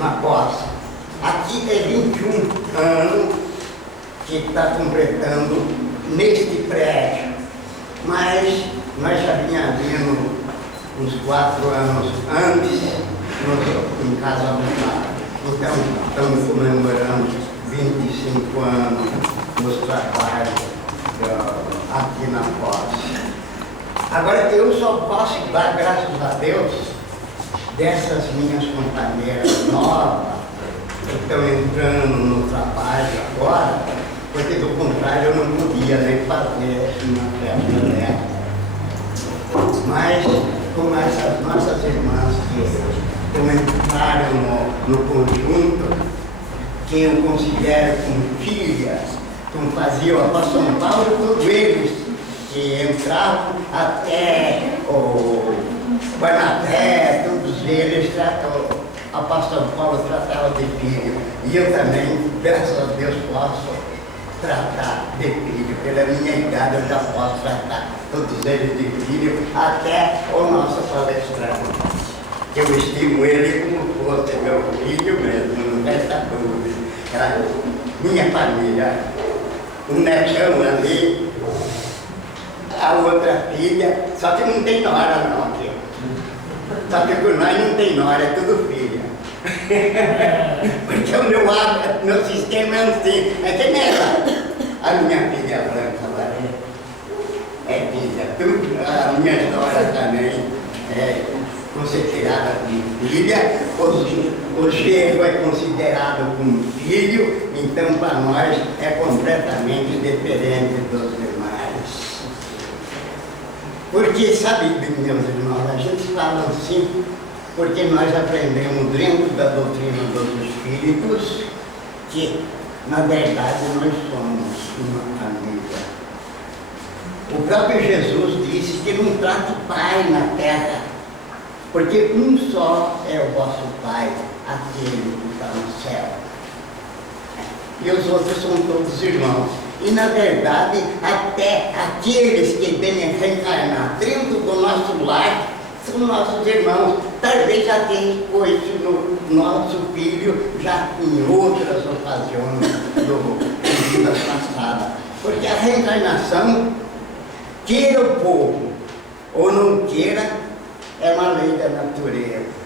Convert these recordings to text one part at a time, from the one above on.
na posse. Aqui é 21 anos que está completando neste prédio, mas nós já vinha vindo uns 4 anos antes em casa alugada. Então, estamos comemorando 25 anos nos trabalhos aqui na posse. Agora, eu só posso dar graças a Deus dessas minhas companheiras novas que estão entrando no trabalho agora, porque do contrário eu não podia nem fazer uma festa dela. Mas, como essas nossas irmãs que entraram no conjunto, que eu considero como filhas, como fazia o apóstolo São Paulo, todos eles que entravam até o Barnabé, todos eles tratam, o apóstolo Paulo tratava de filho. E eu também, graças a Deus, posso tratar de filho. Pela minha idade eu já posso tratar todos eles de filho, até o nosso palestrante. Eu estimo ele como fosse meu filho mesmo, não resta dúvida. Minha família, um netão ali, a outra filha, só que não tem nora não aqui. Só que por nós não tem nora, é tudo filha. Porque o meu sistema é assim, é que nem a minha filha branca lá é filha, tudo, a minha nora também é considerada como filha, o genro é considerado como filho, então para nós é completamente diferente dos demais. Porque, sabe, meus irmãos, a gente fala assim, porque nós aprendemos dentro da doutrina dos Espíritos que, na verdade, nós somos uma família. O próprio Jesus disse que não trate pai na terra, porque um só é o vosso Pai, aquele que está no céu. E os outros são todos irmãos. E, na verdade, até aqueles que vêm reencarnar dentro do nosso lar são nossos irmãos. Talvez já tenha coisa no nosso filho, já em outras ocasiões do vida passada. Porque a reencarnação, queira o povo ou não queira, é uma lei da natureza.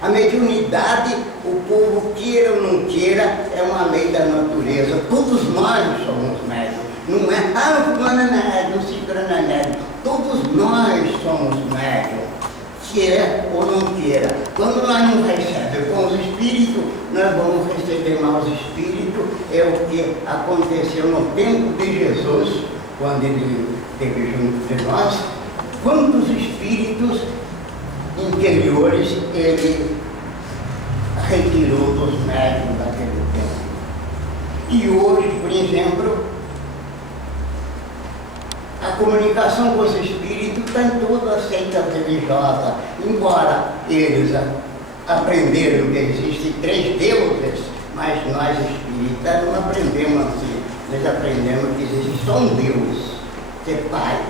A mediunidade, o povo queira ou não queira, é uma lei da natureza. Todos nós somos médios. Não é, fulano é médium, ciclano é médium. Todos nós somos médios, queira ou não queira. Quando nós não recebemos bons espíritos, nós vamos receber maus espíritos. É o que aconteceu no tempo de Jesus, quando ele esteve junto de nós. Quantos espíritos interiores ele retirou dos médiuns daquele tempo. E hoje, por exemplo, a comunicação com os espíritos está em toda a seita religiosa, embora eles aprenderam que existem 3 deuses, mas nós espíritas não aprendemos assim. Nós aprendemos que existe só um Deus, que é Pai.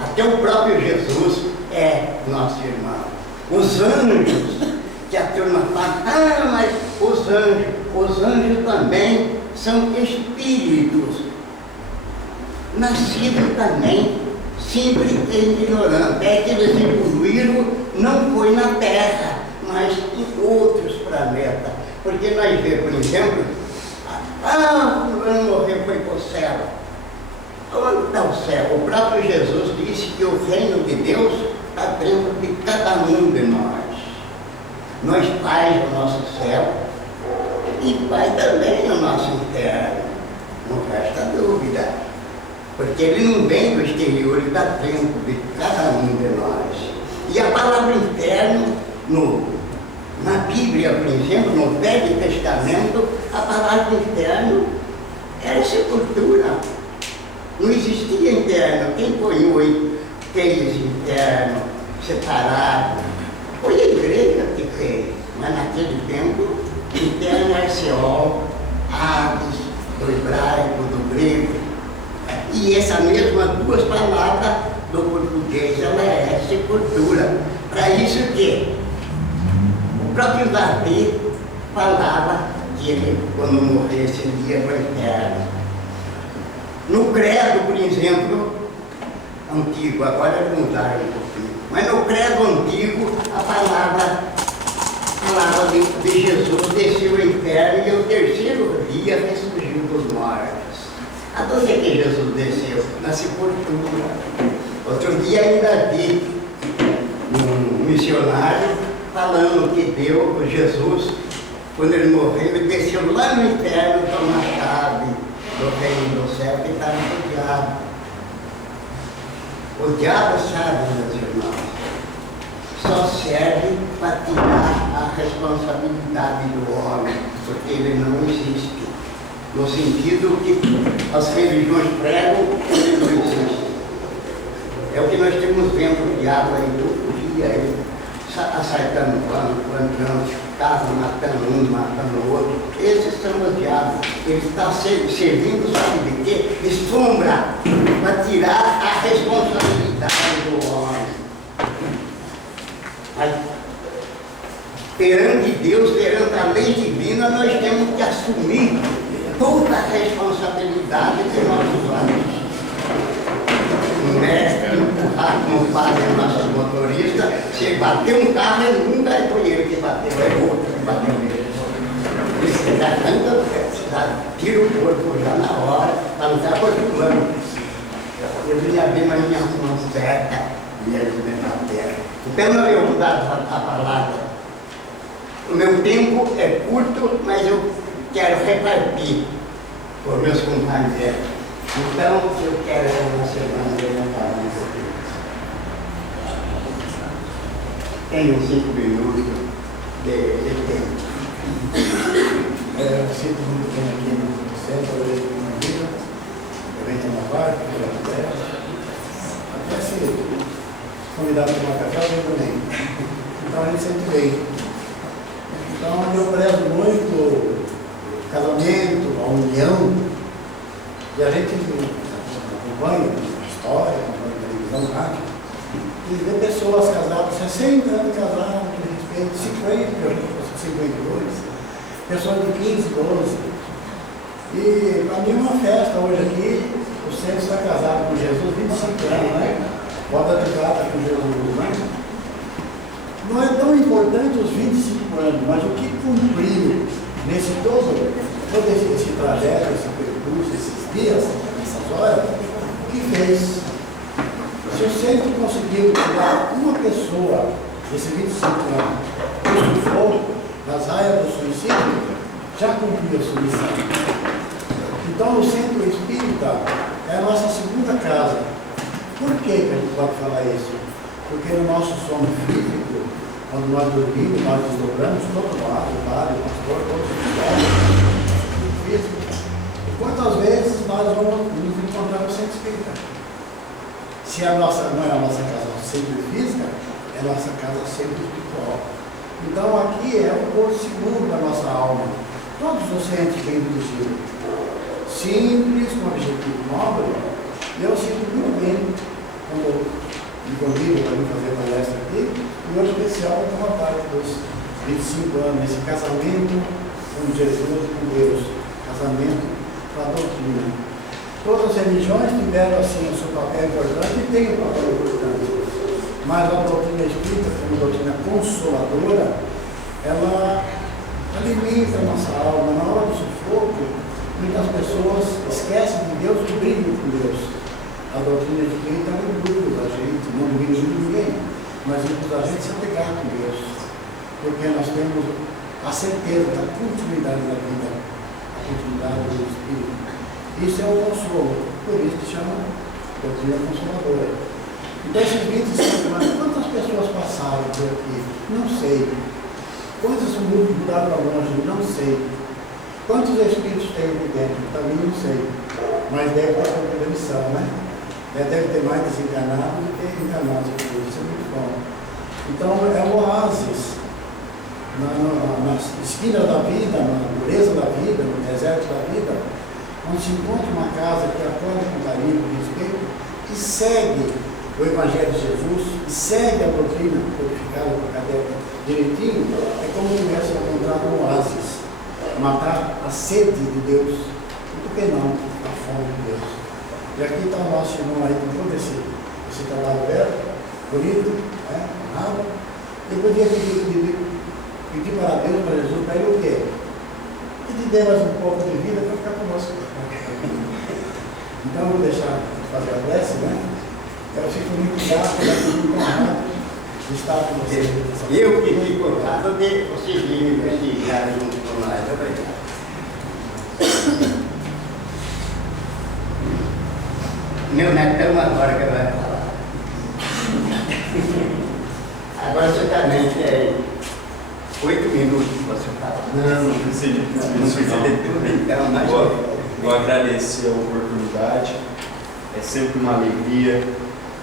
Até o próprio Jesus é nosso irmão. Os anjos, que a turma fala, mas os anjos também são espíritos, nascidos também, sempre ignorantes. É que eles evoluíram, não foi na Terra, mas em outros planetas. Porque nós vemos, por exemplo, fulano morreu, foi para o céu. Onde está o céu? O próprio Jesus disse que o reino de Deus está dentro de cada um de nós. Nós, Pai, o nosso céu, e Pai também o nosso interno. Não resta dúvida. Porque ele não vem do exterior, ele está dentro de cada um de nós. E a palavra interno, na Bíblia, por exemplo, no Velho Testamento, a palavra interno era sepultura. Não existia interno. Quem fez interno, separado? Foi a igreja que fez. Mas naquele tempo, interno era Seol, Hades, do hebraico, do grego. E essa mesma 2 palavras do português, ela é sepultura. Para isso que o próprio Davi, falava que ele, quando morresse, ele ia para o inferno. No credo, por exemplo, antigo, agora mudaram um pouquinho, mas no credo antigo, a palavra de Jesus desceu ao inferno e o terceiro dia ressurgiu dos mortos. Aonde é que Jesus desceu? Na sepultura. Outro dia ainda vi um missionário falando que Deus, Jesus, quando ele morreu, ele desceu lá no inferno com uma chave do reino do céu que estava no diabo. O diabo, sabe, meus irmãos, só serve para tirar a responsabilidade do homem, porque ele não existe. No sentido que as religiões pregam, ele não existe. É o que nós temos vendo o diabo aí todo dia, ele acertando plantando, carro, matando um, matando o outro. Esses são os diabos. Ele está servindo, sabe de quê? De sombra, para tirar a responsabilidade do homem. Mas, perante Deus, perante a lei divina, nós temos que assumir toda a responsabilidade de nossos olhos. Um mestre empurrar como fazem nossos motoristas, se bater um carro, nunca foi ele que bateu, é outro que bateu nele. Ele já tira o corpo já na hora, para não estar continuando. Eu vinha bem, mas minha mão certa, e eles me bateram. Então eu vou dar a palavra. O meu tempo é curto, mas eu quero repartir com meus companheiros. Então, eu quero uma semana de falar um pouquinho. Tenho 5 minutos de tempo. Eu sinto muito bem aqui no centro, eu vejo uma vida, eu venho de uma barca, pela terra. Até se convidado para uma café, eu também. Então, a gente sente bem. Então, eu prezo muito o casamento, a união. E a gente acompanha a história, acompanha a televisão, rádio, e vê pessoas casadas, 60 anos casadas, de respeito, 50, 52, pessoas de 15, 12. E para mim é uma festa hoje aqui, o centro está casado com Jesus 25 anos, né? Boda de prata com Jesus, né? Não é tão importante os 25 anos, mas o que cumpriu nesse todo esse trajeto, esse percurso, esses dias, essas horas, o que fez? Se o centro conseguiu tirar uma pessoa desse 25 anos do fogo, das raias do suicídio, já cumpriu a sua missão. Então o centro espírita é a nossa segunda casa. Por que a gente pode falar isso? Porque no nosso sono físico, quando nós dormimos, nós desdobramos todo lado, o padre, o pastor, todos os físico. Quantas vezes nós vamos nos encontrar no centro espírita? Se a nossa, não é a nossa casa sempre física, é a nossa casa sempre espiritual. Então aqui é um porto seguro para a nossa alma. Todos os centros bem dirigidos. Simples, com objetivo nobre. Eu sinto muito bem quando me convido para vir fazer palestra aqui, e hoje especial com uma parte dos 25 anos, esse casamento com Jesus e com Deus. Casamento com a doutrina. Todas as religiões tiveram assim o seu papel importante e têm um papel importante. Mas a doutrina espírita, como doutrina consoladora, ela alimenta a nossa alma. Na hora do sufoco, muitas pessoas esquecem de Deus e brigam com Deus. A doutrina espírita não induz a gente, não induz ninguém, mas induz a gente se apegar com Deus. Porque nós temos a certeza da continuidade da vida. Do Espírito. Isso é o consolo, por isso que chama doutrina consoladora. Então, esses 25 anos, quantas pessoas passaram por aqui? Não sei. Quantos mundos mudaram para longe? Não sei. Quantos espíritos tem aqui dentro? Também não sei. Mas deve ter cumprido a missão, né? Deve ter mais desencarnado do que encarnado. Isso é muito bom. Então, é um oásis. Nas esquinas da vida, na dureza da vida, no deserto da vida, onde se encontra uma casa que acolhe com carinho, com respeito, e segue o Evangelho de Jesus, e segue a doutrina codificada por Kardec direitinho, é como se tivesse encontrado um oásis. matar a sede de Deus, e por que não a fome de Deus? E aqui está o nosso irmão aí com todo esse trabalho belo, bonito, né? Nada. Eu podia pedir para Deus, para Jesus, para ele o quê? Que te dê mais um pouco de vida para ficar conosco. Então eu vou deixar fazer a prece, né? Eu fico muito grato, muito honrado de estar com vocês. Eu que fico honrado de vocês virem prestigiar junto com nós. Obrigado. Meu netão agora que vai falar. Agora você também quer 8 minutos que você fala. Não precisa de tudo isso, não. Então, mas Vou agradecer a oportunidade. É sempre uma alegria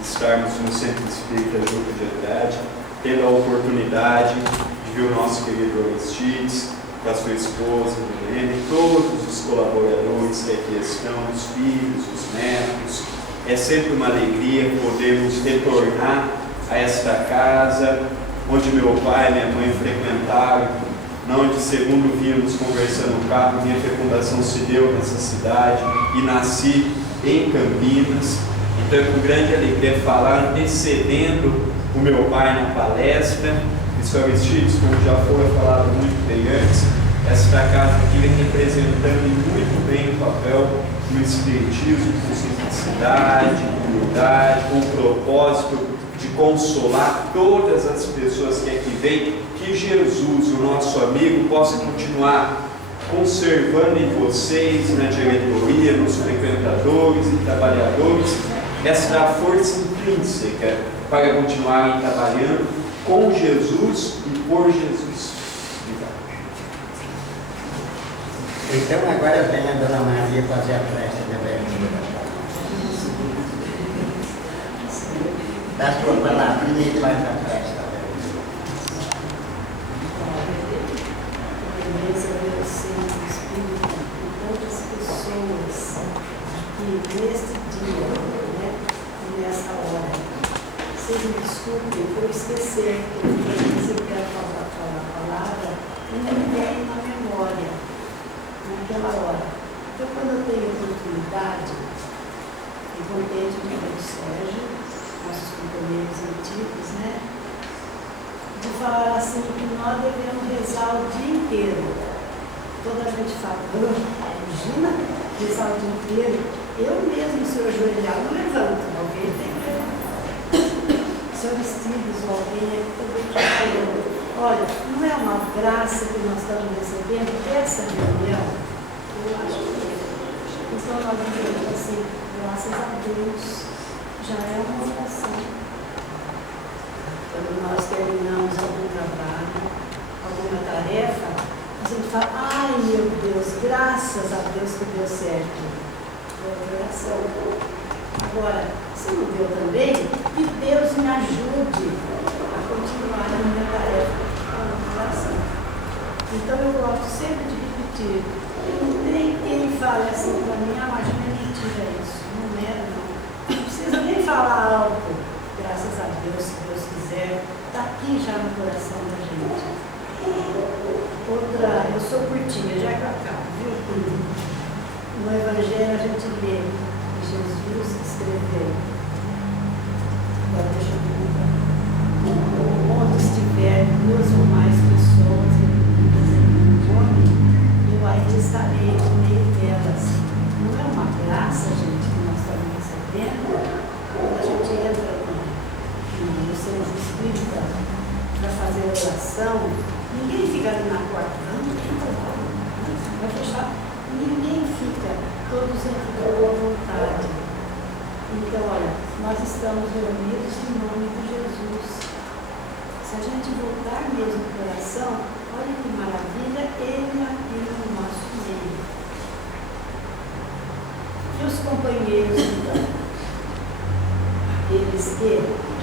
estarmos no Centro Espírita Junto de Andrade, tendo a oportunidade de ver o nosso querido Aristides, com a sua esposa, Milene, todos os colaboradores que aqui estão, os filhos, os netos. É sempre uma alegria podermos retornar a esta casa, onde meu pai e minha mãe frequentaram, onde, segundo vimos conversando no carro, minha fecundação se deu nessa cidade e nasci em Campinas. Então é com grande alegria falar, antecedendo o meu pai na palestra. Isso é Aristides, como já foi falado muito bem antes, esta casa aqui vem representando muito bem o papel do espiritismo, com simplicidade, humildade, com o propósito de consolar todas as pessoas que aqui vêm, que Jesus, o nosso amigo, possa continuar conservando em vocês, na diretoria, nos frequentadores e trabalhadores, essa força intrínseca para continuarem trabalhando com Jesus e por Jesus. então agora vem a Dona Maria fazer a prece de abertura. Dá a sua palavra e ele vai para a prece da abertura. Agradecemos o Espírito por todas as pessoas que neste dia, né, e nessa hora, vocês me desculpem por eu esquecer, porque às vezes eu quero falar a palavra e não vem na memória, naquela hora. Então, quando eu tenho oportunidade, eu contente de ver o Sérgio, nossos companheiros antigos, né? De falar assim que nós devemos rezar o dia inteiro. Toda a gente fala, imagina rezar o dia inteiro. Eu mesmo, se eu ajoelhar, não levanto, alguém tem que levantar. Se eu Aristides ou alguém aqui também já falou, olha, não é uma graça que nós estamos recebendo dessa reunião? Eu acho que é. Então nós dizemos assim, graças a Deus, já é uma oração. Quando nós terminamos algum trabalho, alguma tarefa, a gente fala, ai meu Deus, graças a Deus que deu certo. É oração. Agora, se não deu também, que Deus me ajude a continuar a minha tarefa com oração. Então eu gosto sempre de repetir. Não tem quem fale assim para mim, mas não é mentira isso. Não é, não. Não precisa nem falar alto. Graças a Deus, se Deus quiser, está aqui já no coração da gente. Outra, eu sou curtinha, já que eu acabo, viu? No Evangelho a gente lê que Jesus escreveu. Agora deixa eu perguntar. Onde estiver 2 ou mais pessoas reunidas em meu nome, eu aí estarei no meio delas. Não é uma graça, gente, que nós estamos recebendo? Quando a gente entra no centro espírita para fazer oração, ninguém fica ali na porta, não vai fechar, ninguém fica, todos entram com boa vontade. Então, olha, nós estamos reunidos em nome de Jesus. Se a gente voltar mesmo no coração, olha que maravilha, Ele aqui no nosso meio. E os companheiros, então, aqueles que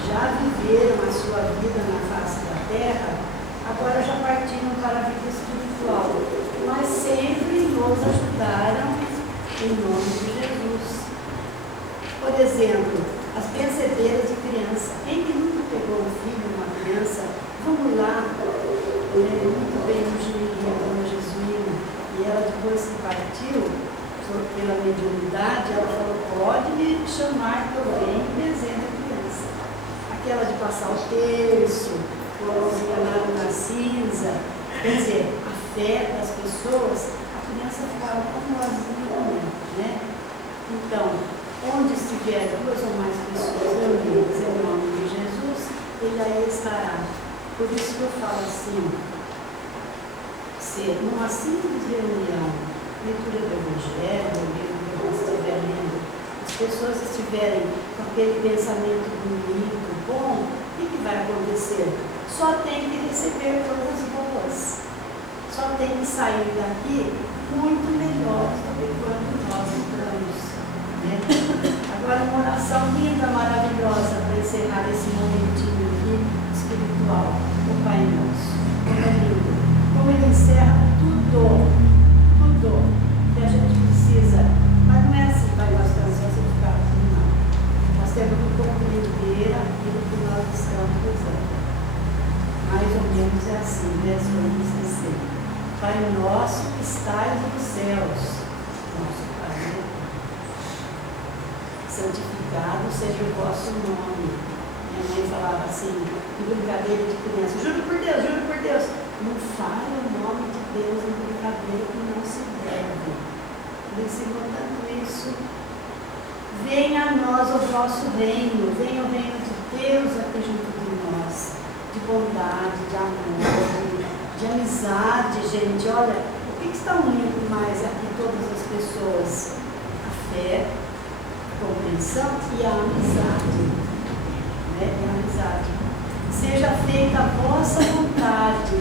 já viveram a sua vida na face da terra, agora já partiram para a vida espiritual, mas sempre nos ajudaram em nome de Jesus. Por exemplo, as benzedeiras de criança. Quem que nunca pegou um filho, uma criança? Vamos lá. Eu lembro muito bem do Juninho, da Dona Jesuína, depois que partiu, pela mediunidade, ela falou, pode me chamar que eu venho e presente a criança. Aquela de passar o terço, colocar na cinza, quer dizer, a fé das pessoas, a criança ficava como nós também, né? Então, onde estiver duas ou mais pessoas reunidas em nome de Jesus, ele aí estará. Por isso que eu falo assim, se numa simples reunião, leitura do Evangelho, o livro que você estiver lendo, as pessoas estiverem com aquele pensamento bonito, bom, o que vai acontecer? Só tem que receber coisas boas. Só tem que sair daqui muito melhores do que quando nós entramos. Né? Agora, uma oração linda, maravilhosa, para encerrar esse momentinho aqui espiritual. O Pai Nosso. Como é lindo. Como ele encerra tudo que a gente precisa. Mas não é assim, Pai Nosso, que nós vamos ficar aqui, não. Nós temos que compreender aquilo que nós estamos usando. Mais ou menos é assim, né? Vamos dizer. Pai Nosso que estais nos céus. Nosso Pai, né? Santificado seja o vosso nome. Minha mãe falava assim, em brincadeira de criança, juro por Deus, não fale o nome de Deus em brincadeira que não se deve. Ele ensinou tanto isso. Venha a nós o vosso reino, venha o reino de Deus aqui junto de nós, de bondade, de amor, de amizade, gente. Olha, o que está unindo mais aqui todas as pessoas? A fé, a compreensão e a amizade. Né? A amizade. Seja feita a vossa vontade,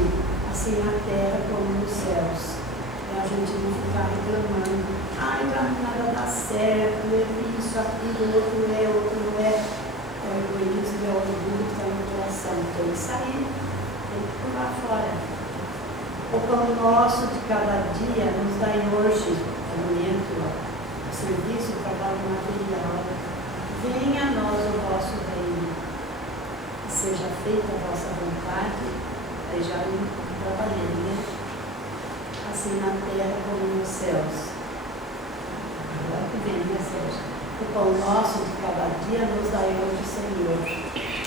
assim na terra como nos céus. E a gente não ficar reclamando, ai, para mim nada dá certo, isso, aquilo, outro não é. É o egoísmo, é o orgulho que está no coração. Tem que sair, tem que pular fora. O pão nosso de cada dia nos dai hoje, alimento, o serviço, o trabalho material. Venha a nós o vosso reino. Seja feita a vossa vontade, aí já trabalhei, né? Assim na terra como nos céus. Agora que vem, né, Sérgio? O pão nosso de cada dia nos dai hoje, Senhor.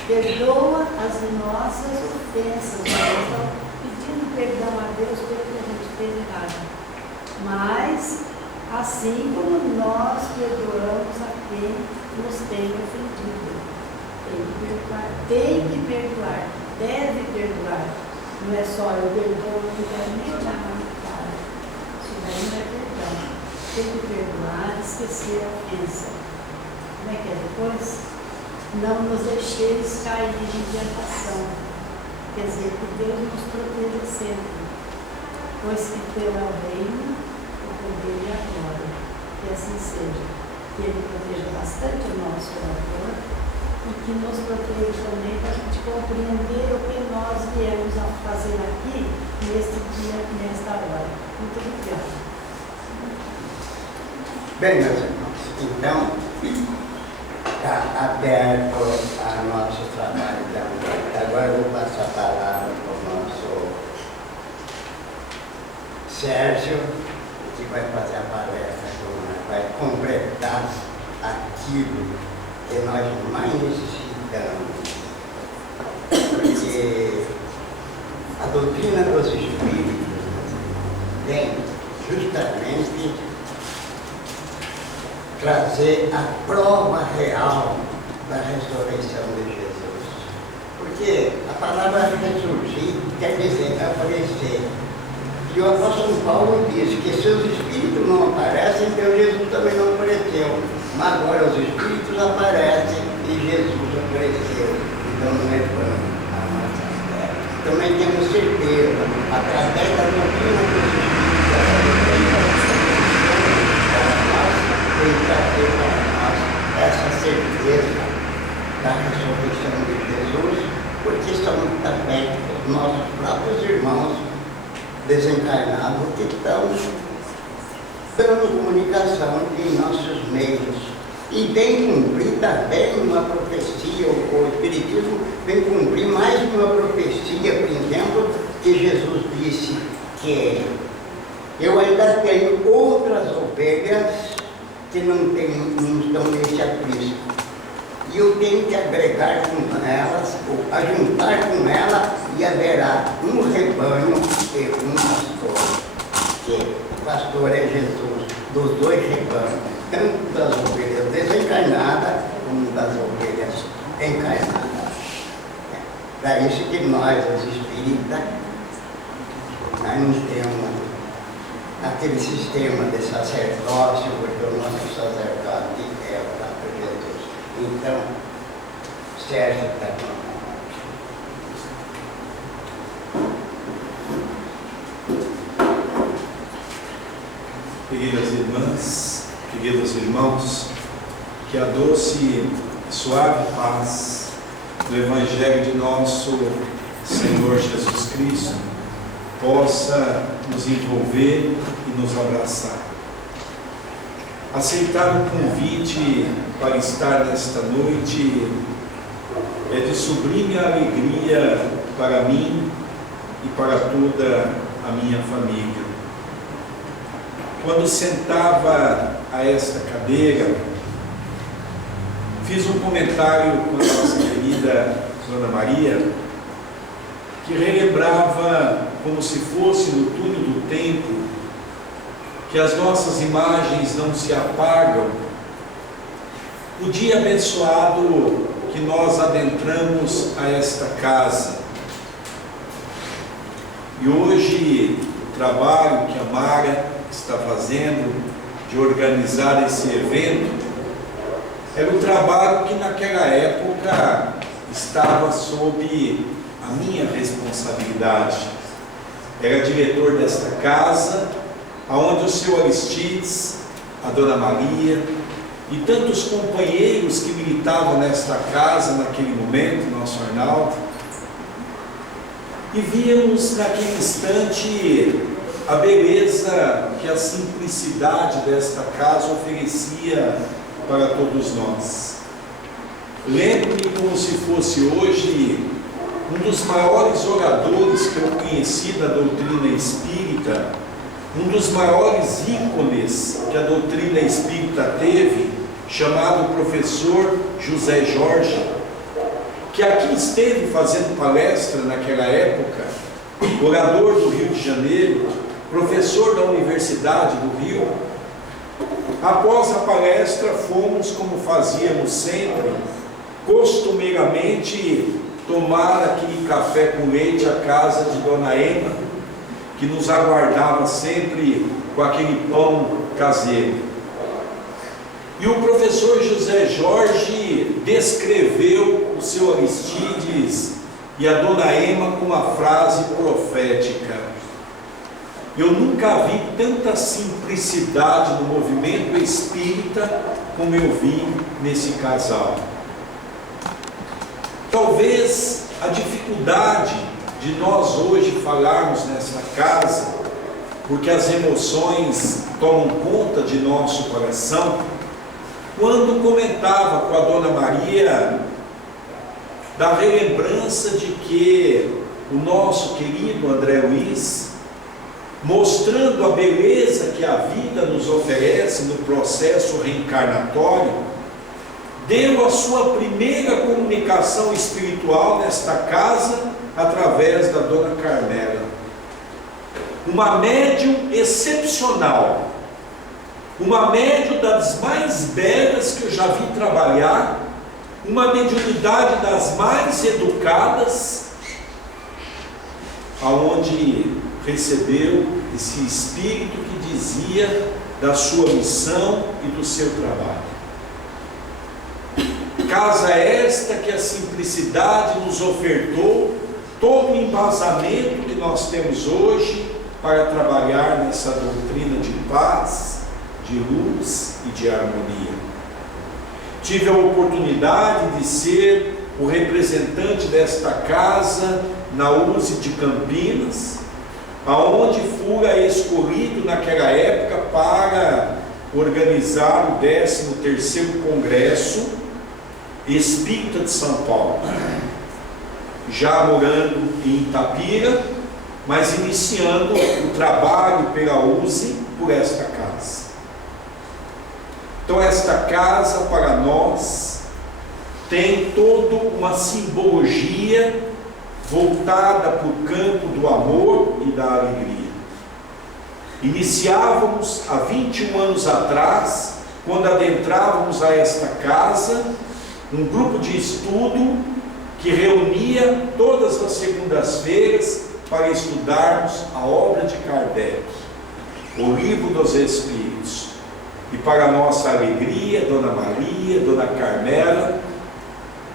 Perdoa as nossas ofensas. Nós estamos pedindo perdão a Deus pelo que a gente fez errado. Mas, assim como nós perdoamos a quem nos tem ofendido. Tem que perdoar, deve perdoar. Não é só eu perdoo, não quero nem olhar na minha cara. Isso daí não é perdão. Tem que perdoar, esquecer a ofensa. Como é que é depois? Não nos deixeis cair em tentação. Quer dizer, que Deus nos proteja sempre. Pois que teu é o reino, o poder e a glória. Que assim seja. Que Ele proteja bastante o nosso coração. E que nos proteja também para a gente compreender o que nós viemos a fazer aqui, neste dia, nesta hora. Muito obrigada. Bem, meus irmãos, então, está aberto a nosso trabalho também. Agora eu vou passar a palavra para o nosso Sérgio, que vai fazer a palestra, vai completar aquilo que nós mais necessitamos, porque a doutrina dos Espíritos vem justamente trazer a prova real da ressurreição de Jesus. Porque a palavra ressurgir quer dizer aparecer. E o apóstolo Paulo diz que se os Espíritos não aparecem, então Jesus também não apareceu. Mas agora os Espíritos aparecem e Jesus apareceu. Então não é plano a nossa fé. Também temos certeza, através da doutrina dos Espíritos, tem que trazer para nós essa certeza da ressurreição de Jesus, porque são também os nossos próprios irmãos desencarnados que estão dando comunicação em nossos meios. E vem cumprir também uma profecia, o Espiritismo vem cumprir mais uma profecia, por exemplo, que Jesus disse que Eu ainda tenho outras ovelhas que não estão nesse aprisco. E eu tenho que agregar com elas, ou ajuntar com elas, e haverá um rebanho e um pastor. Que o pastor é Jesus, dos dois rebanhos, tanto das ovelhas desencarnadas como das ovelhas encarnadas. Para isso que nós, os espíritas, nós não temos aquele sistema de sacerdócio, porque o nosso sacerdote é o próprio Jesus. Então, Sérgio está com Queridas irmãs, queridos irmãos, que a doce e suave paz do Evangelho de nosso Senhor Jesus Cristo possa nos envolver e nos abraçar. Aceitar o convite para estar nesta noite é de sublime alegria para mim e para toda a minha família. Quando sentava a esta cadeira, fiz um comentário com a nossa querida Dona Maria, que relembrava, como se fosse no túnel do tempo, que as nossas imagens não se apagam. O dia abençoado que nós adentramos a esta casa. E hoje o trabalho que a Mara está fazendo de organizar esse evento era o trabalho que naquela época estava sob a minha responsabilidade. Era diretor desta casa, aonde o senhor Aristides, a Dona Maria e tantos companheiros que militavam nesta casa naquele momento, nosso Arnaldo, e víamos naquele instante a beleza que a simplicidade desta casa oferecia para todos nós. Lembro-me como se fosse hoje um dos maiores oradores que eu conheci da doutrina espírita, um dos maiores ícones que a doutrina espírita teve, chamado professor José Jorge, que aqui esteve fazendo palestra naquela época, orador do Rio de Janeiro, professor da Universidade do Rio. Após a palestra, fomos, como fazíamos sempre, costumeiramente, tomar aquele café com leite à casa de Dona Ema, que nos aguardava sempre com aquele pão caseiro. E o professor José Jorge descreveu o seu Aristides e a Dona Ema com uma frase profética: eu nunca vi tanta simplicidade no movimento espírita como eu vi nesse casal. Talvez a dificuldade de nós hoje falarmos nessa casa, porque as emoções tomam conta de nosso coração, quando comentava com a Dona Maria da relembrança de que o nosso querido André Luiz, mostrando a beleza que a vida nos oferece no processo reencarnatório, deu a sua primeira comunicação espiritual nesta casa através da Dona Carmela, uma médium excepcional, uma médium das mais belas que eu já vi trabalhar, uma mediunidade das mais educadas, aonde recebeu esse espírito que dizia da sua missão e do seu trabalho. Casa esta que a simplicidade nos ofertou todo o embasamento que nós temos hoje para trabalhar nessa doutrina de paz, de luz e de harmonia. Tive a oportunidade de ser o representante desta casa na USE de Campinas, aonde fora escolhido naquela época para organizar o 13º Congresso Espírita de São Paulo. Já morando em Itapira, mas iniciando o trabalho pela USE por esta casa. Então, esta casa para nós tem toda uma simbologia voltada para o campo do amor e da alegria. Iniciávamos há 21 anos atrás, quando adentrávamos a esta casa, um grupo de estudo que reunia todas as segundas-feiras para estudarmos a obra de Kardec, o Livro dos Espíritos. E para nossa alegria, Dona Maria, Dona Carmela,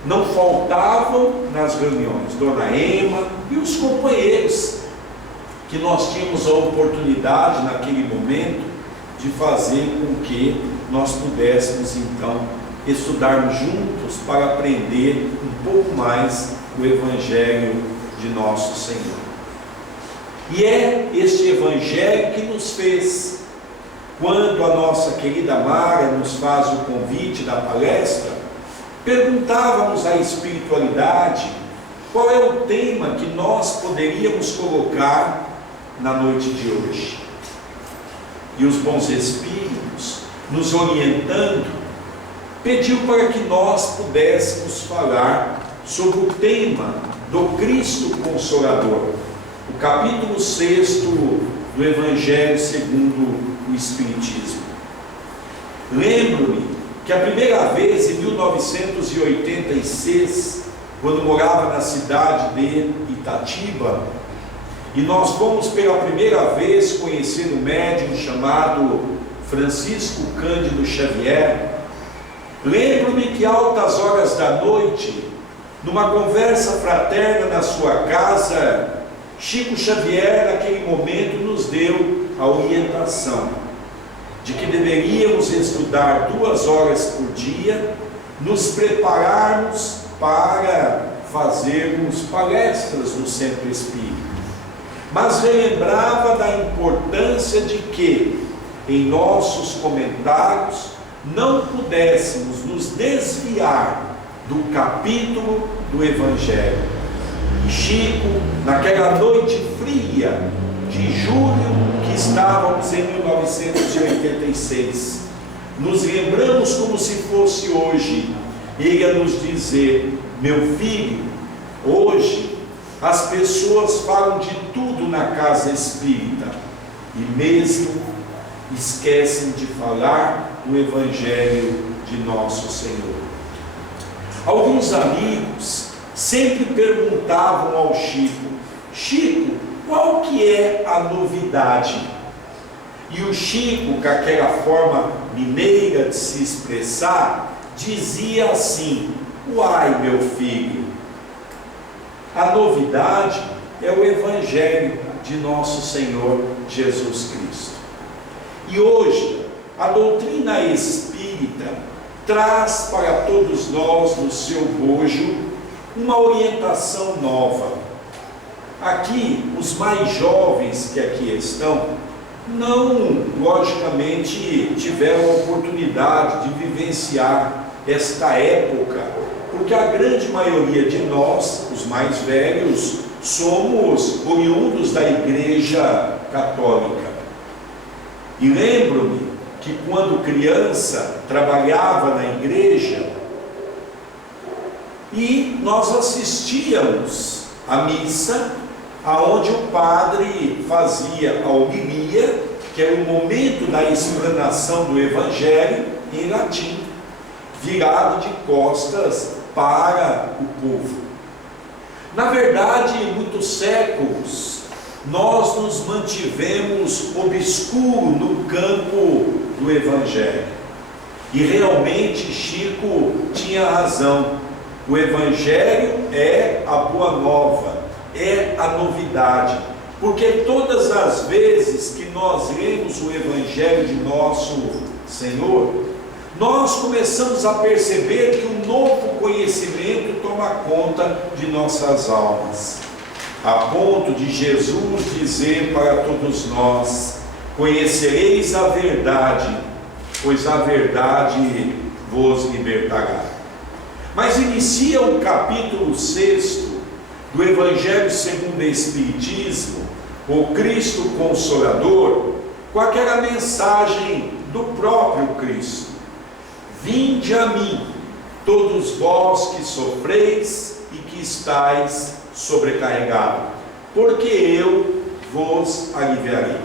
não faltavam nas reuniões Dona Ema e os companheiros que nós tínhamos a oportunidade naquele momento de fazer com que nós pudéssemos então estudarmos juntos para aprender um pouco mais o Evangelho de nosso Senhor. E é este Evangelho que nos fez, quando a nossa querida Mara nos faz o convite da palestra, perguntávamos à espiritualidade qual é o tema que nós poderíamos colocar na noite de hoje. E os bons espíritos, nos orientando, pediu para que nós pudéssemos falar sobre o tema do Cristo Consolador, o capítulo 6 do Evangelho segundo o Espiritismo. Lembro-me que a primeira vez, em 1986, quando morava na cidade de Itatiba, e nós fomos pela primeira vez conhecer um médium chamado Francisco Cândido Xavier, lembro-me que altas horas da noite, numa conversa fraterna na sua casa, Chico Xavier, naquele momento, nos deu a orientação de que deveríamos estudar 2 horas por dia, nos prepararmos para fazermos palestras no Centro Espírita. Mas relembrava da importância de que, em nossos comentários, não pudéssemos nos desviar do capítulo do Evangelho. E Chico, naquela noite fria de julho, que estávamos em 1986, nos lembramos como se fosse hoje. Ele ia nos dizer: meu filho, hoje as pessoas falam de tudo na casa espírita e mesmo esquecem de falar do Evangelho de nosso Senhor. Alguns amigos sempre perguntavam ao Chico: Chico, qual que é a novidade? E o Chico, com aquela forma mineira de se expressar, dizia assim: uai, meu filho, a novidade é o Evangelho de nosso Senhor Jesus Cristo. E hoje, a doutrina espírita traz para todos nós, no seu bojo, uma orientação nova. Aqui, os mais jovens que aqui estão, não, logicamente, tiveram a oportunidade de vivenciar esta época, porque a grande maioria de nós, os mais velhos, somos oriundos da Igreja Católica. E lembro-me que quando criança trabalhava na igreja e nós assistíamos à missa, aonde o padre fazia a homilia, que era o momento da explanação do Evangelho em latim, virado de costas para o povo. Na verdade, em muitos séculos, nós nos mantivemos obscuro no campo do Evangelho. E realmente Chico tinha razão. O Evangelho é a boa nova, é a novidade. Porque todas as vezes que nós lemos o Evangelho de nosso Senhor, nós começamos a perceber que um novo conhecimento toma conta de nossas almas, a ponto de Jesus dizer para todos nós: conhecereis a verdade, pois a verdade vos libertará. Mas inicia o capítulo 6 do Evangelho segundo o Espiritismo, o Cristo Consolador, com aquela mensagem do próprio Cristo: vinde a mim, todos vós que sofreis e que estáis sobrecarregados, porque eu vos aliviarei.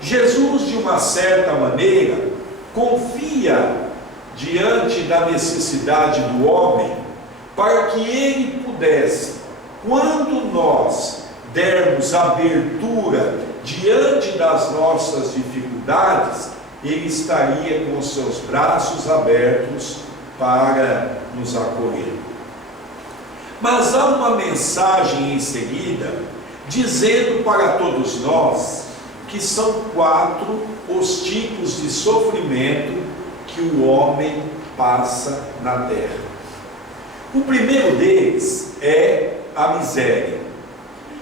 Jesus, de uma certa maneira, confia diante da necessidade do homem, para que ele pudesse, quando nós dermos abertura diante das nossas dificuldades, ele estaria com os seus braços abertos para nos acolher. Mas há uma mensagem em seguida, dizendo para todos nós que são 4 os tipos de sofrimento que o homem passa na terra. O primeiro deles é a miséria.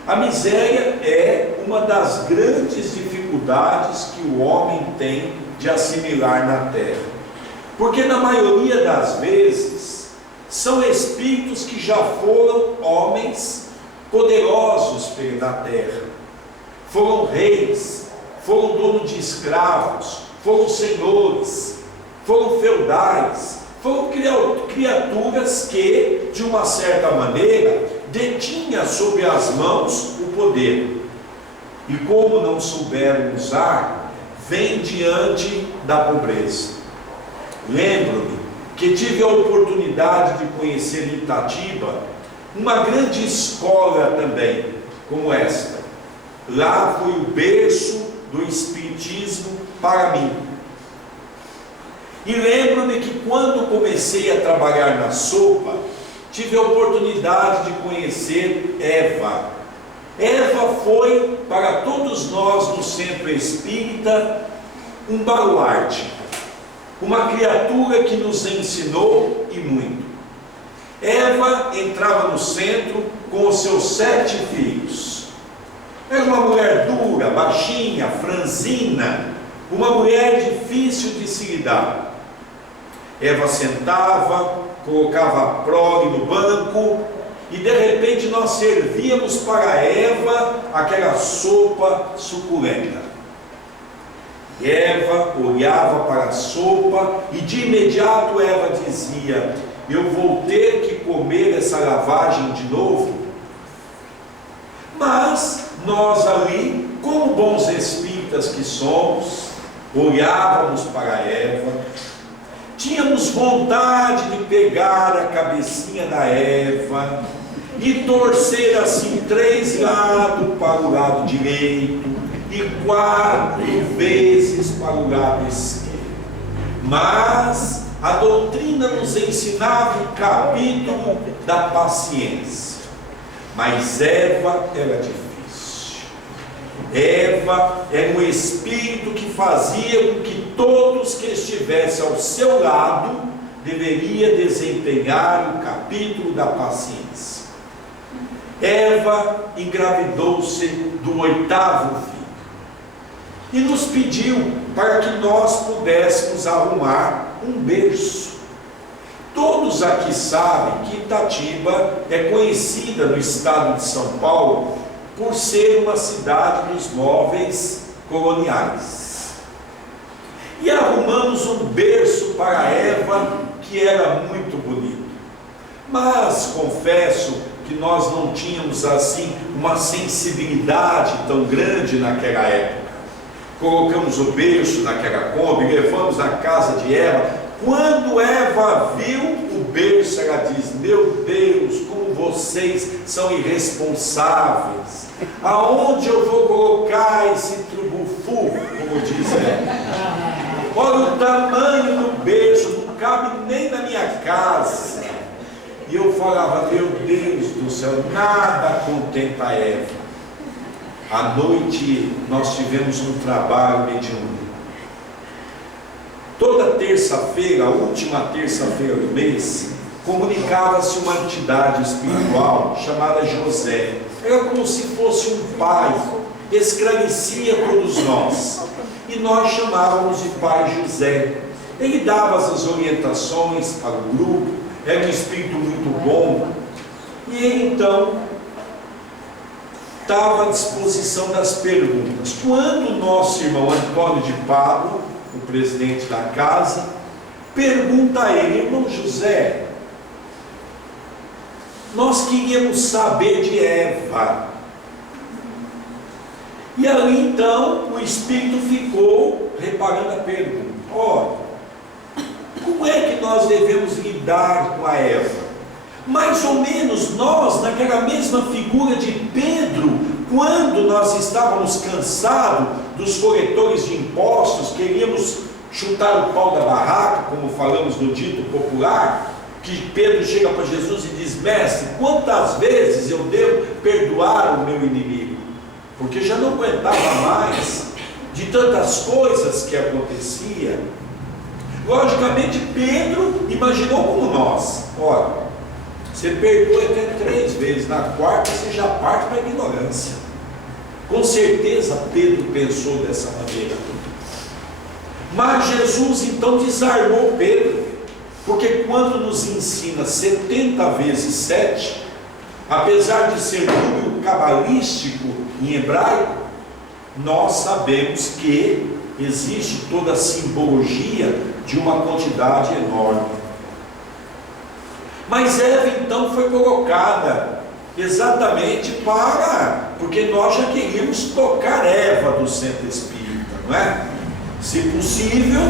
A miséria é uma das grandes dificuldades que o homem tem de assimilar na terra, porque na maioria das vezes são espíritos que já foram homens poderosos na terra, foram reis, foram donos de escravos, foram senhores, foram feudais, foram criaturas que, de uma certa maneira, detinha sob as mãos o poder, e como não souberam usar, vem diante da pobreza. Lembro-me que tive a oportunidade de conhecer em Itatiba uma grande escola também, como esta. Lá foi o berço do Espiritismo para mim. E lembro-me que quando comecei a trabalhar na sopa, tive a oportunidade de conhecer Eva. Eva foi para todos nós no centro espírita um baluarte, uma criatura que nos ensinou e muito. Eva entrava no centro com os seus 7 filhos. Era uma mulher dura, baixinha, franzina, uma mulher difícil de se lidar. Eva sentava, colocava a prole no banco e de repente nós servíamos para Eva aquela sopa suculenta. Eva olhava para a sopa e de imediato Eva dizia: eu vou ter que comer essa lavagem de novo. Mas nós ali, como bons espíritas que somos, olhávamos para Eva, tínhamos vontade de pegar a cabecinha da Eva e torcer assim 3 lados para o lado direito e 4 vezes para o lado esquerdo. Mas a doutrina nos ensinava o capítulo da paciência. Mas Eva era difícil. Eva era um espírito que fazia com que todos que estivessem ao seu lado deveria desempenhar o capítulo da paciência. Eva engravidou-se do 8º filho e nos pediu para que nós pudéssemos arrumar um berço. Todos aqui sabem que Itatiba é conhecida no estado de São Paulo por ser uma cidade dos móveis coloniais. E arrumamos um berço para Eva que era muito bonito. Mas confesso que nós não tínhamos assim uma sensibilidade tão grande naquela época. Colocamos o berço naquela Kombi, levamos na casa de Eva. Quando Eva viu o berço, ela diz: meu Deus, como vocês são irresponsáveis. Aonde eu vou colocar esse trubufu, como diz ela? Olha o tamanho do berço, não cabe nem na minha casa. E eu falava: meu Deus do céu, nada contenta Eva. À noite nós tivemos um trabalho mediúnico. Toda terça-feira, a última terça-feira do mês, comunicava-se uma entidade espiritual chamada José. Era como se fosse um pai, esclarecia todos nós. E nós chamávamos de Pai José. Ele dava as orientações para o grupo, era um espírito muito bom. E ele então estava à disposição das perguntas. Quando o nosso irmão Antônio de Pablo, o presidente da casa, pergunta a ele: irmão José, nós queríamos saber de Eva. E ali então o Espírito ficou reparando a pergunta: olha, como é que nós devemos lidar com a Eva? Mais ou menos nós, naquela mesma figura de Pedro, quando nós estávamos cansados dos coletores de impostos, queríamos chutar o pau da barraca, como falamos no dito popular, que Pedro chega para Jesus e diz: mestre, quantas vezes eu devo perdoar o meu inimigo? Porque já não aguentava mais de tantas coisas que acontecia. Logicamente Pedro imaginou como nós: olha, você perdoa até 3 vezes, na quarta você já parte para a ignorância. Com certeza Pedro pensou dessa maneira. Mas Jesus então desarmou Pedro, porque quando nos ensina 70 vezes 7, apesar de ser número cabalístico em hebraico, nós sabemos que existe toda a simbologia de uma quantidade enorme. Mas Eva então foi colocada exatamente porque nós já queríamos tocar Eva do centro espírita, não é? Se possível,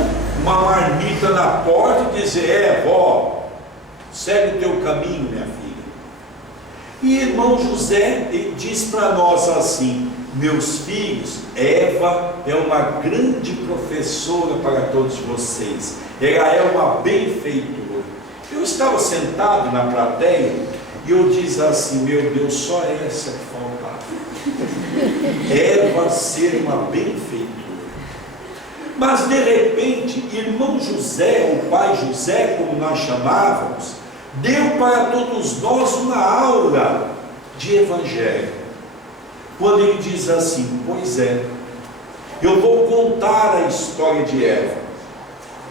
uma marmita na porta e dizer: Eva, ó, segue o teu caminho, minha filha. E irmão José diz para nós assim: meus filhos, Eva é uma grande professora para todos vocês, ela é uma benfeitora. Eu estava sentado na plateia e eu disse assim: meu Deus, só essa que faltava. Eva ser uma benfeitora. Mas de repente, irmão José, o pai José, como nós chamávamos, deu para todos nós uma aula de evangelho. Quando ele diz assim: pois é, eu vou contar a história de Eva.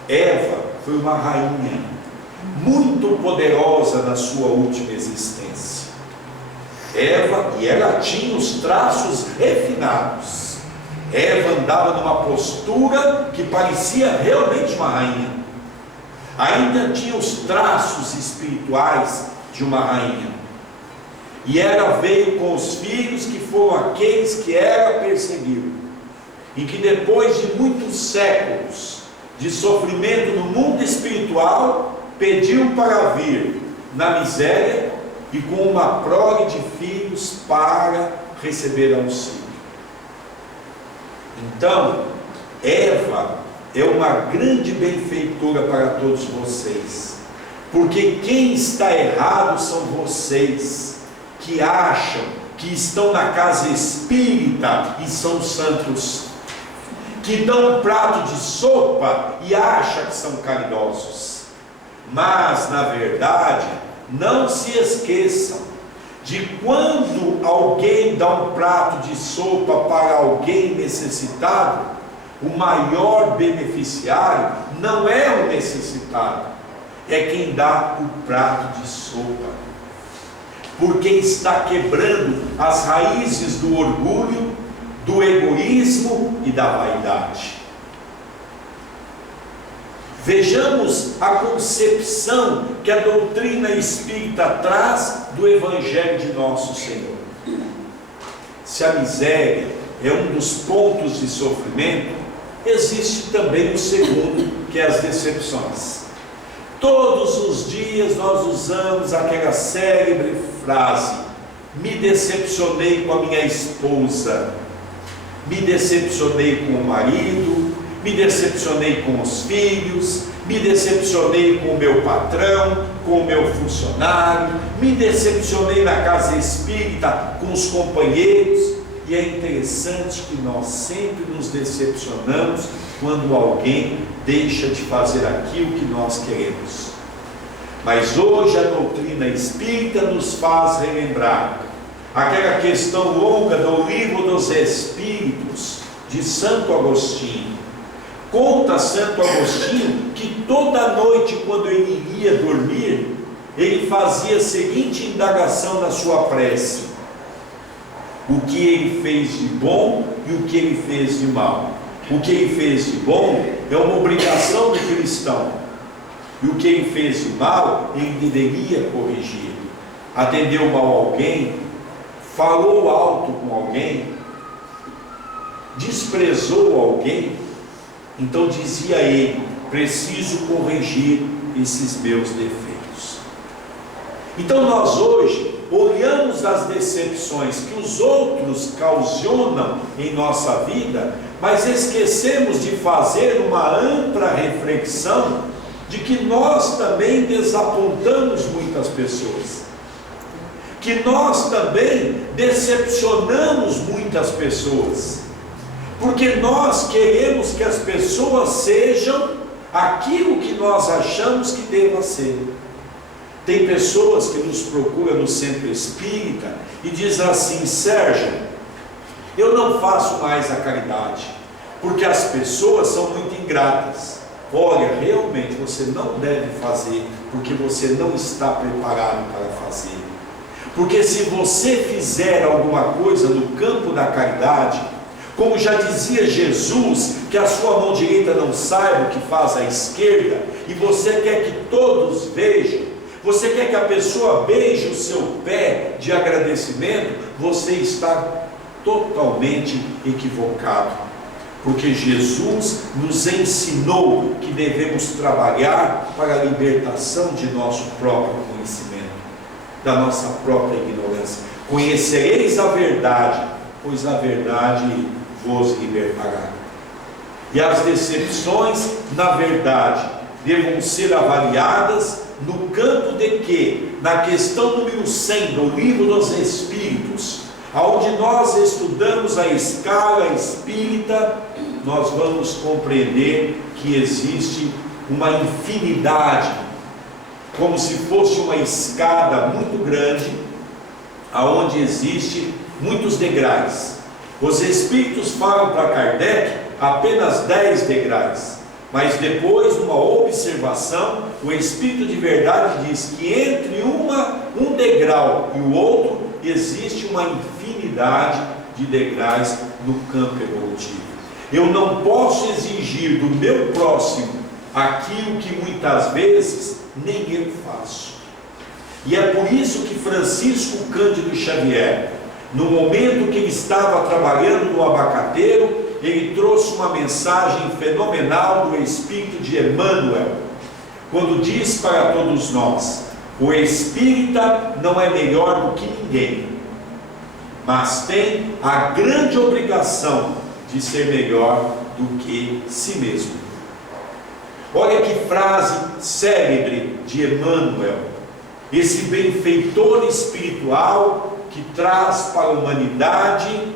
Eva foi uma rainha muito poderosa na sua última existência. Eva, e ela tinha os traços refinados. Eva andava numa postura que parecia realmente uma rainha. Ainda tinha os traços espirituais de uma rainha. E ela veio com os filhos que foram aqueles que ela perseguiu, e que depois de muitos séculos de sofrimento no mundo espiritual, pediu para vir na miséria e com uma prole de filhos para receber auxílio. Então, Eva é uma grande benfeitora para todos vocês, porque quem está errado são vocês, que acham que estão na casa espírita e são santos, que dão um prato de sopa e acham que são caridosos. Mas, na verdade, não se esqueçam de quando alguém dá um prato de sopa para alguém necessitado, o maior beneficiário não é o necessitado, é quem dá o prato de sopa, porque está quebrando as raízes do orgulho, do egoísmo e da vaidade. Vejamos a concepção que a doutrina espírita traz do Evangelho de nosso Senhor. Se a miséria é um dos pontos de sofrimento, existe também o segundo, que é as decepções. Todos os dias nós usamos aquela célebre frase: me decepcionei com a minha esposa, me decepcionei com o marido, me decepcionei com os filhos, me decepcionei com o meu patrão, com o meu funcionário, me decepcionei na casa espírita com os companheiros. E é interessante que nós sempre nos decepcionamos quando alguém deixa de fazer aquilo que nós queremos. Mas hoje a doutrina espírita nos faz relembrar aquela questão longa do Livro dos Espíritos de Santo Agostinho. Conta Santo Agostinho que toda noite, quando ele iria dormir, ele fazia a seguinte indagação na sua prece: o que ele fez de bom e o que ele fez de mal. O que ele fez de bom é uma obrigação do cristão, e o que ele fez de mal, ele deveria corrigir. Atendeu mal alguém, falou alto com alguém, desprezou alguém, então dizia a ele: preciso corrigir esses meus defeitos. Então nós hoje olhamos as decepções que os outros causam em nossa vida, mas esquecemos de fazer uma ampla reflexão de que nós também desapontamos muitas pessoas, que nós também decepcionamos muitas pessoas, porque nós queremos que as pessoas sejam aquilo que nós achamos que deva ser. Tem pessoas que nos procuram no centro espírita e dizem assim: Sérgio, eu não faço mais a caridade, porque as pessoas são muito ingratas. Olha, realmente você não deve fazer, porque você não está preparado para fazer. Porque se você fizer alguma coisa no campo da caridade, como já dizia Jesus, que a sua mão direita não saiba o que faz a esquerda, e você quer que todos vejam, você quer que a pessoa beije o seu pé de agradecimento, você está totalmente equivocado. Porque Jesus nos ensinou que devemos trabalhar para a libertação de nosso próprio conhecimento, da nossa própria ignorância. Conhecereis a verdade, pois a verdade vos libertará. E as decepções, na verdade, devam ser avaliadas no campo de que, na questão número 100 do Livro dos Espíritos, aonde nós estudamos a escala espírita, nós vamos compreender que existe uma infinidade, como se fosse uma escada muito grande, aonde existe muitos degraus. Os Espíritos falam para Kardec apenas 10 degraus, mas depois, numa observação, o Espírito de Verdade diz que entre um degrau e o outro, existe uma infinidade de degraus no campo evolutivo. Eu não posso exigir do meu próximo aquilo que muitas vezes nem eu faço. E é por isso que Francisco Cândido Xavier, no momento que ele estava trabalhando no abacateiro, ele trouxe uma mensagem fenomenal do Espírito de Emmanuel, quando diz para todos nós: o espírita não é melhor do que ninguém, mas tem a grande obrigação de ser melhor do que si mesmo. Olha que frase célebre de Emmanuel, esse benfeitor espiritual que traz para a humanidade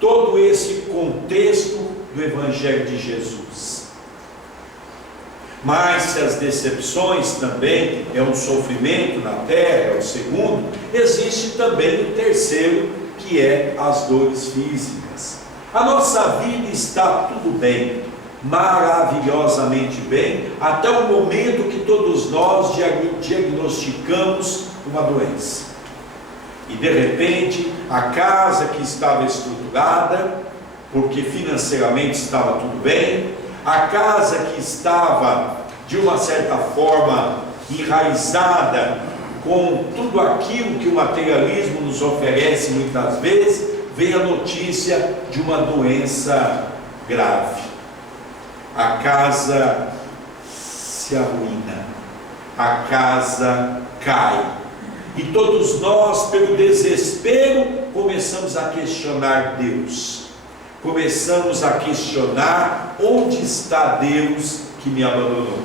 todo esse contexto do Evangelho de Jesus. Mas se as decepções também é um sofrimento na terra, é o segundo, existe também o terceiro, que é as dores físicas. A nossa vida está tudo bem, maravilhosamente bem, até o momento que todos nós diagnosticamos uma doença. E de repente, a casa que estava estruturada, porque financeiramente estava tudo bem, a casa que estava de uma certa forma enraizada com tudo aquilo que o materialismo nos oferece muitas vezes, vem a notícia de uma doença grave. A casa se arruína, a casa cai. E todos nós, pelo desespero, começamos a questionar Deus. Começamos a questionar: onde está Deus que me abandonou?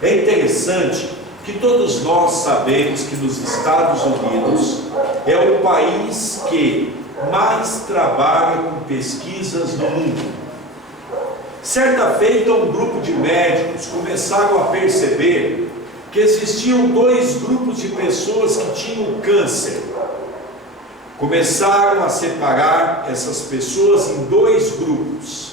É interessante que todos nós sabemos que nos Estados Unidos é o país que mais trabalha com pesquisas no mundo. Certa feita, um grupo de médicos começaram a perceber que existiam dois grupos de pessoas que tinham câncer. Começaram a separar essas pessoas em dois grupos: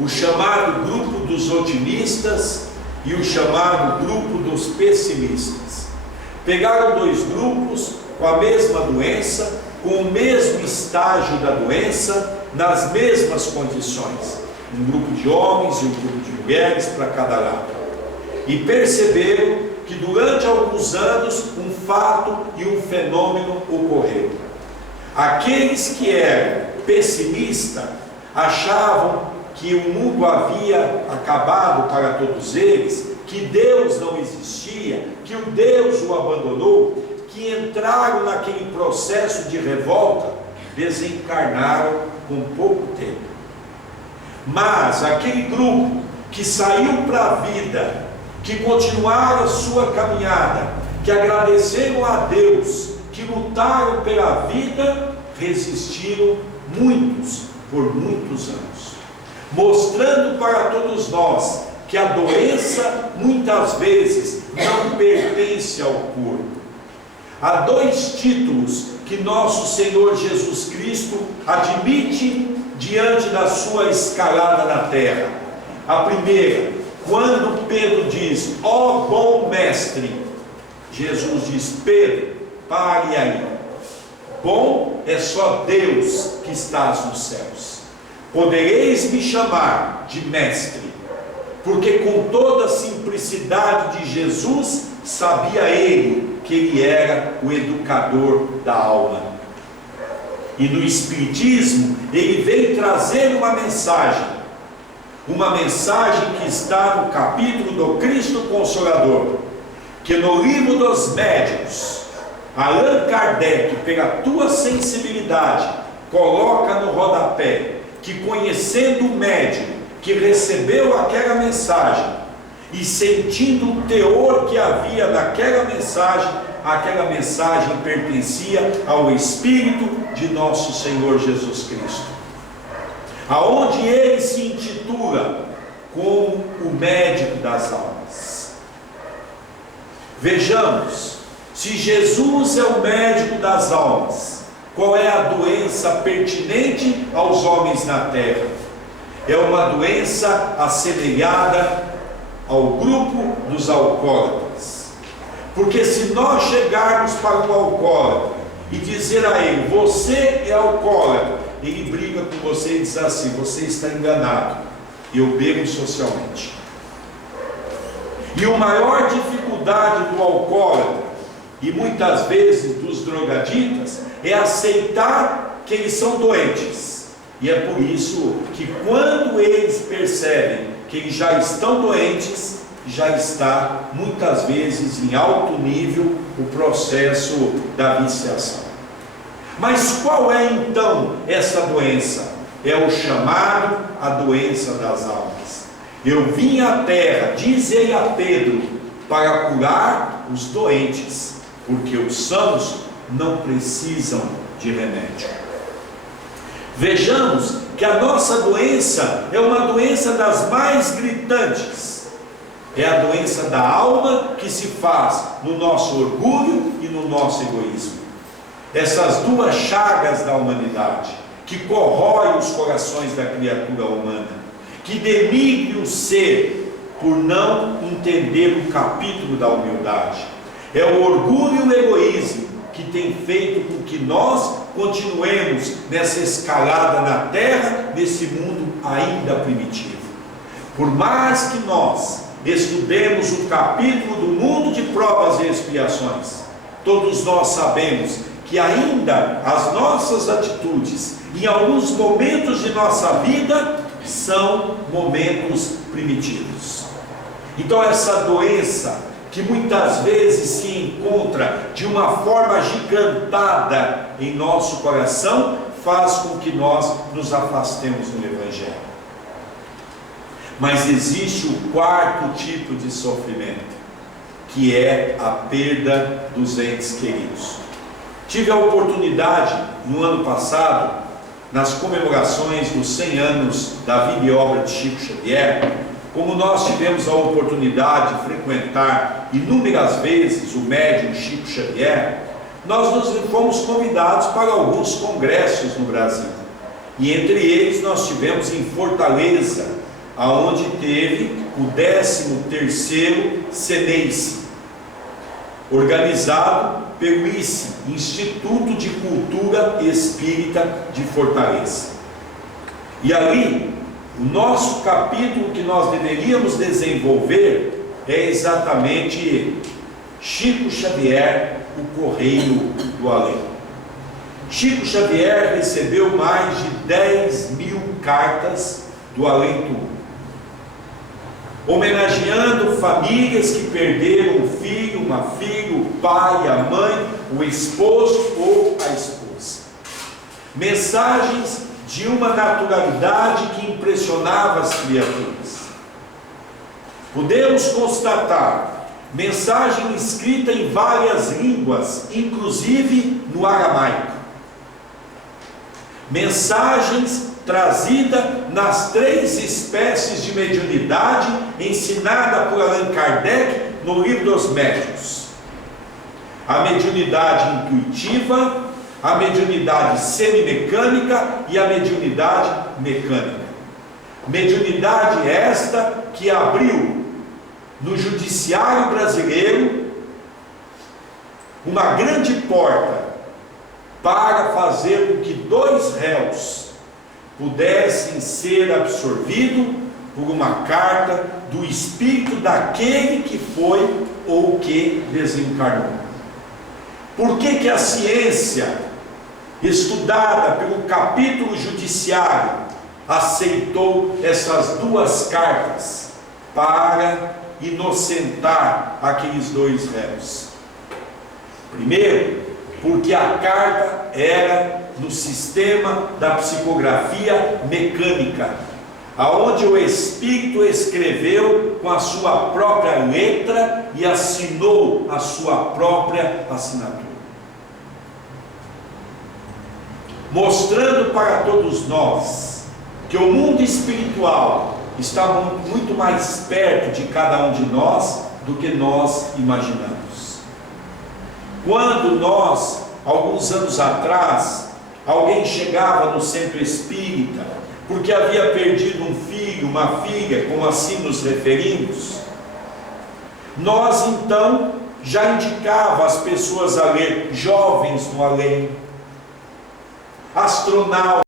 o chamado grupo dos otimistas e o chamado grupo dos pessimistas. Pegaram dois grupos com a mesma doença com o mesmo estágio da doença, nas mesmas condições. Um grupo de homens e um grupo de mulheres para cada lado. E perceberam que durante alguns anos um fato e um fenômeno ocorreram. Aqueles que eram pessimistas achavam que o mundo havia acabado para todos eles, que Deus não existia, que o Deus o abandonou, que entraram naquele processo de revolta, desencarnaram com pouco tempo. Mas aquele grupo que saiu para a vida, que continuaram a sua caminhada, que agradeceram a Deus, que lutaram pela vida, resistiram muitos, por muitos anos, mostrando para todos nós que a doença muitas vezes não pertence ao corpo. Há dois títulos que nosso Senhor Jesus Cristo admite diante da sua escalada na terra. A primeira, quando Pedro diz: ó bom mestre, Jesus diz: Pedro, pare aí. Bom é só Deus que estás nos céus. Podereis me chamar de mestre, porque com toda a simplicidade de Jesus, sabia ele que ele era o educador da alma. E no Espiritismo, ele vem trazer uma mensagem que está no capítulo do Cristo Consolador, que no livro dos médiuns, Allan Kardec, pela tua sensibilidade, coloca no rodapé, que conhecendo o médium que recebeu aquela mensagem, e sentindo o teor que havia naquela mensagem, aquela mensagem pertencia ao Espírito de nosso Senhor Jesus Cristo, aonde ele se intitula como o médico das almas. Vejamos, se Jesus é o médico das almas, qual é a doença pertinente aos homens na terra? É uma doença assemelhada ao grupo dos alcoólatras. Porque se nós chegarmos para um alcoólatra e dizer a ele: você é alcoólatra, ele briga com você e diz assim: você está enganado, eu bebo socialmente. E a maior dificuldade do alcoólatra, e muitas vezes dos drogaditas, é aceitar que eles são doentes. E é por isso que quando eles percebem que eles já estão doentes, já está muitas vezes em alto nível o processo da viciação. Mas qual é então essa doença? É o chamado a doença das almas. Eu vim à terra, diz ele a Pedro, para curar os doentes, porque os sãos não precisam de remédio. Vejamos que a nossa doença é uma doença das mais gritantes. É a doença da alma que se faz no nosso orgulho e no nosso egoísmo. Essas duas chagas da humanidade, que corroem os corações da criatura humana, que denigre o ser por não entender o capítulo da humildade. É o orgulho e o egoísmo que tem feito com que nós continuemos nessa escalada na terra, nesse mundo ainda primitivo. Por mais que nós estudemos o capítulo do mundo de provas e expiações, todos nós sabemos que ainda as nossas atitudes, em alguns momentos de nossa vida, são momentos primitivos. Então essa doença, que muitas vezes se encontra de uma forma agigantada em nosso coração, faz com que nós nos afastemos do Evangelho. Mas existe o quarto tipo de sofrimento, que é a perda dos entes queridos. Tive a oportunidade, no ano passado, nas comemorações dos 100 anos da vida e obra de Chico Xavier, como nós tivemos a oportunidade de frequentar inúmeras vezes o médium Chico Xavier, nós fomos convidados para alguns congressos no Brasil. E entre eles nós tivemos em Fortaleza, aonde teve o 13º CENEICE. organizado pelo ICE, Instituto de Cultura Espírita de Fortaleza. E ali, o nosso capítulo que nós deveríamos desenvolver é exatamente Chico Xavier, o Correio do Além. Chico Xavier recebeu mais de 10.000 cartas do além-túmulo, homenageando famílias que perderam o filho, uma filha, o pai, a mãe, o esposo ou a esposa. Mensagens de uma naturalidade que impressionava as criaturas. Podemos constatar mensagem escrita em várias línguas, inclusive no aramaico. Mensagens trazida nas 3 espécies de mediunidade ensinada por Allan Kardec no Livro dos Médiuns: a mediunidade intuitiva, a mediunidade semimecânica e a mediunidade mecânica. Mediunidade esta que abriu no judiciário brasileiro uma grande porta para fazer com que 2 réus pudessem ser absorvidos por uma carta do espírito daquele que foi ou que desencarnou. Por que a ciência, estudada pelo capítulo judiciário, aceitou essas 2 cartas para inocentar aqueles 2 réus? Primeiro, porque a carta era no sistema da psicografia mecânica, aonde o espírito escreveu com a sua própria letra e assinou a sua própria assinatura, mostrando para todos nós que o mundo espiritual está muito mais perto de cada um de nós do que nós imaginamos. Quando nós, alguns anos atrás, alguém chegava no centro espírita porque havia perdido um filho, uma filha, como assim nos referimos, nós então já indicava as pessoas a ler Jovens no Além, astronautas,